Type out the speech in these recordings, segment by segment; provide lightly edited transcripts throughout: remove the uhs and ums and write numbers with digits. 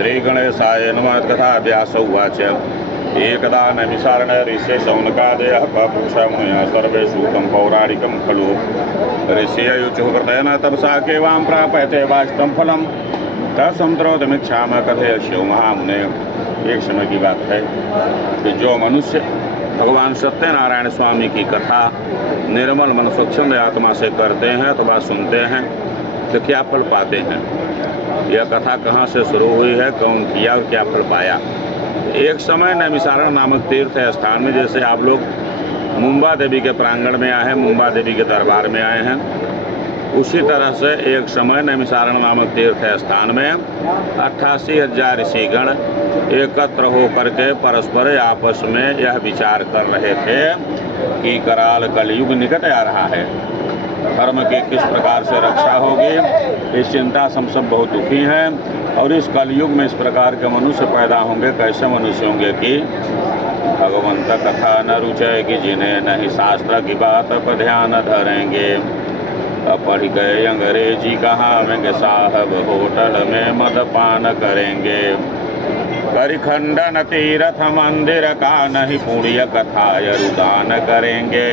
श्रीगणेशाय नमः। कथा व्यास उवाच एकदा नैमिषारण्य ऋषे शौनकादयः पपुरुषमुनयः सर्वे सूतं पौराणिकं खलु। ऋषययुचुः कृतेन तपसा केवां प्राप्यते वाचितं फलम् तत्समुद्रोतमिच्छामः कथयस्यो महामुने। एक समय की बात है कि जो मनुष्य भगवान सत्यनारायण स्वामी की कथा निर्मल मन स्वच्छंद आत्मा से करते हैं अथवा सुनते हैं तो क्या फल पाते हैं। यह कथा कहाँ से शुरू हुई है, कौन किया और क्या फल पाया। एक समय नैमिषारण्य नामक तीर्थ स्थान में, जैसे आप लोग मुंबा देवी के प्रांगण में आए हैं, मुंबा देवी के दरबार में आए हैं, उसी तरह से एक समय नैमिषारण्य नामक तीर्थ स्थान में 88,000 ऋषिगण एकत्र होकर के परस्पर आपस में यह विचार कर रहे थे कि कराल कलयुग निकट आ रहा है, धर्म की किस प्रकार से रक्षा होगी। इस चिंता से हम सब बहुत दुखी हैं और इस कलयुग में इस प्रकार के मनुष्य पैदा होंगे। कैसे मनुष्य होंगे कि भगवंत कथा न रुचेगी जिन्हें नहीं शास्त्र की बात पर ध्यान धरेंगे। पढ़ गए अंग्रेजी कहावेंगे, साहब होटल में मदपान करेंगे। करिखंडन तीर्थ मंदिर का नहीं पुण्य कथा रुदान करेंगे।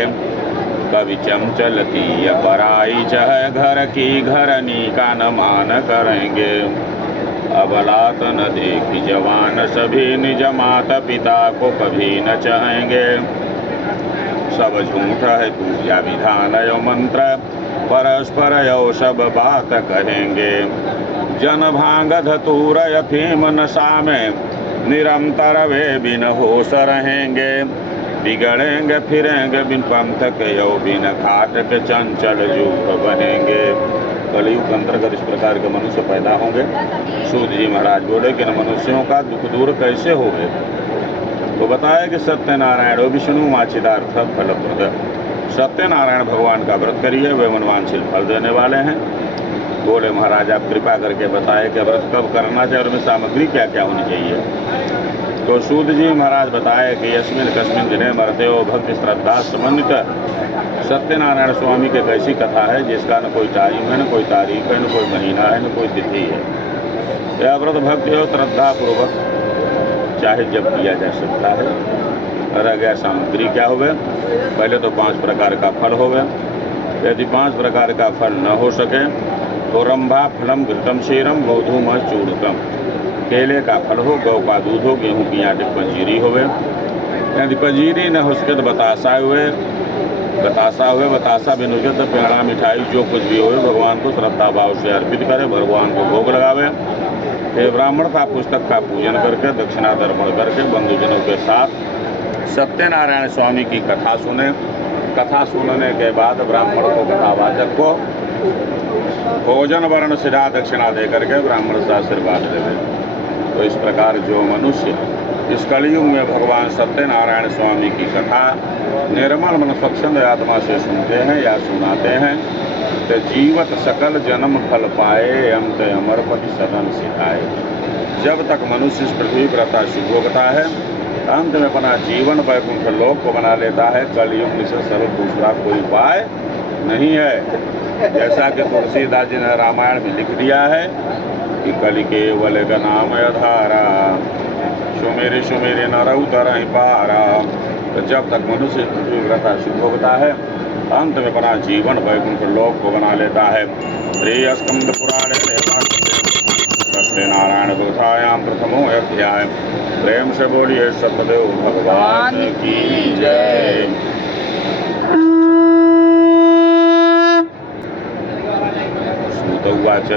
कवि चंचल की बड़ाई चाहे घर की घरनी का न मान करेंगे। अबलात न देखी जवान सभी निज माता पिता को कभी न चाहेंगे। सब झूठ है पूजा विधान यो मंत्र परस्पर यो सब बात कहेंगे। जन भांग धतूर अफीम नशा में निरंतर वे बिन होश रहेंगे। बिगड़ेंगे फिरेंगे बिन पंथ के यो बिन खाट के चंचल युग बनेंगे। कलयुग के अंतर्गत इस प्रकार के मनुष्य पैदा होंगे। सूत जी महाराज बोले कि मनुष्यों का दुख दूर कैसे होगे। तो बताया कि सत्यनारायण विष्णु माचिदार्थ फलप्रद, सत्यनारायण भगवान का व्रत करिए, वे मनवांछित फल देने वाले हैं। बोले महाराज आप कृपा करके बताए कि व्रत कब करना चाहिए और उसमें सामग्री क्या क्या होनी चाहिए। तो सूत जी महाराज बताए कि यस्मिन कस्मिन दिने मरते हो भक्ति श्रद्धा समन्वित सत्यनारायण स्वामी की कैसी कथा है जिसका न कोई टाइम है, न कोई तारीख है, न कोई महीना है, न कोई तिथि है। यह व्रत भक्ति हो श्रद्धा पूर्वक चाहे जब किया जा सकता है। रह गया सामग्री क्या हो गए। पहले तो 5 प्रकार का फल हो गया। यदि 5 प्रकार का फल न हो सके तो रंभा फलम घृतम क्षीरम गोधूम चूड़कम, केले का फल हो, गौ का दूध हो, गेहूं की आटे पंजीरी हो गए। यदि पंजीरी न हो सके तो बतासा हुए, बतासा बिन हो तो पेड़ा मिठाई जो कुछ भी हो भगवान को श्रद्धा भाव से अर्पित करे, भगवान को भोग लगावे। फिर ब्राह्मण का पुस्तक का पूजन करके दक्षिणा दर्पण करके बंधुजनों के साथ सत्यनारायण स्वामी की कथा सुने। कथा सुनने के बाद ब्राह्मण को, कथावाचक को भोजन वर्ण सिरा दक्षिणा दे करके ब्राह्मण से आशीर्वाद देवे। तो इस प्रकार जो मनुष्य इस कलयुग में भगवान सत्यनारायण स्वामी की कथा निर्मल मन स्वच्छंद आत्मा से सुनते हैं या सुनाते हैं तो जीवत सकल जन्म फल पाए, अंत अमरपति सदन सिखाए। जब तक मनुष्य इस पृथ्वी पर रहता शुभ भोगता है, अंत में अपना जीवन वैकुंठ लोक को बना लेता है। कलयुग से सरल दूसरा कोई उपाय नहीं है। जैसा कि तुलसीदास जी ने रामायण में लिख दिया है कि कलि केवल का नाम अधारा, सुमेरे सुमेरे न उतर पारा। तो जब तक मनुष्य पृथ्वी व्रता शुभ होता है, अंत में अपना जीवन वैकुंठ लोक को बना लेता है। श्री स्कंद पुराण सत्यनारायण कथायां प्रथमो अध्याय। प्रेम से बोलिए सतदेव भगवान की जय। सूत उवाच